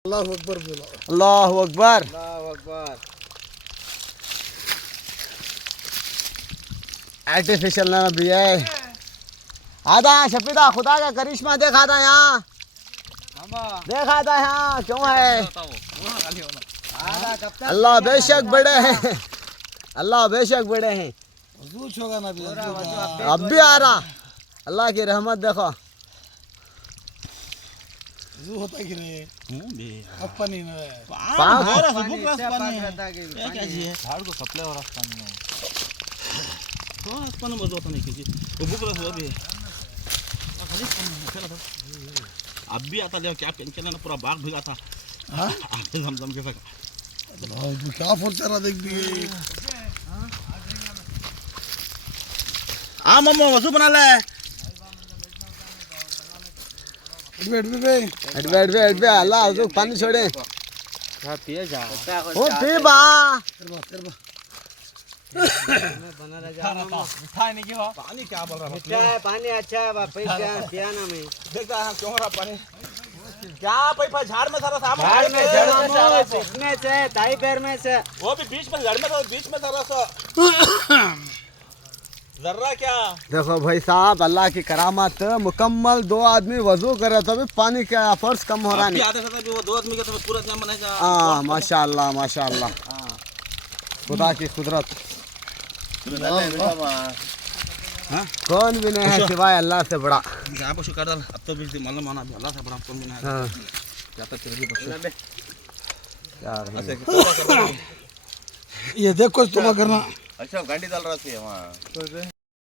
अल्लाह अकबर बोलो। अल्लाह अकबर। अल्लाह अकबर। आर्टिफिशियल ना भी है। आधा शफीदा खुदा का करिश्मा देखा था यहाँ, देखा था यहाँ क्यों है। अल्लाह बेशक बड़े हैं, अल्लाह बेशक बड़े हैं। होगा ना भी अब भी आ रहा, अल्लाह की रहमत देखो। वजू होता कि रे अब पानी ना है। पाँच झाड़ को सप्लाई हो रहा है पानी मजा होता नहीं किसी वो बुक रहा हुआ भी है अब भी आता देखो क्या टेंशन है ना पूरा बाग भीगा था। हाँ जमजम के साथ क्या फोर्स रहा देख भी। हाँ मम्मा वसू बना ले बैठ बे बैठ अल्लाह हुजूर पानी छोड़े। पिए जा ओ पी बा करबा बना रह जा मिठाई नहीं क्यों पानी क्या बोल रहा अच्छा है पानी अच्छा है पैसा पियाना में देखता है क्यों रहा पानी क्या पैपा झाड़ में सारा सामान झाड़ में जड़ में से ताई पैर में से वो भी बीच में जड़ में था बीच में सारा सा जर्रा क्या देखो भाई साहब, अल्लाह की करामत मुकम्मल। दो आदमी वजू कर रहे तो भी पानी का फोर्स कम हो रहा नहीं। आते थे वो दो आदमी के तो पूरा जाम बनेगा। हाँ माशाअल्लाह माशाअल्लाह, खुदा की कुदरत। कौन भी नहीं है सिवाय अल्लाह से बड़ा। जहाँ पर शुक्र डाल अब तो बीच दिन मालूम होना अल्लाह से बड़ा कौन भी नहीं है। हाँ क्या तो तेरी बस यार ये देखो तुम्हारा करना। अच्छा गाड़ी डाल रहा थी वहाँ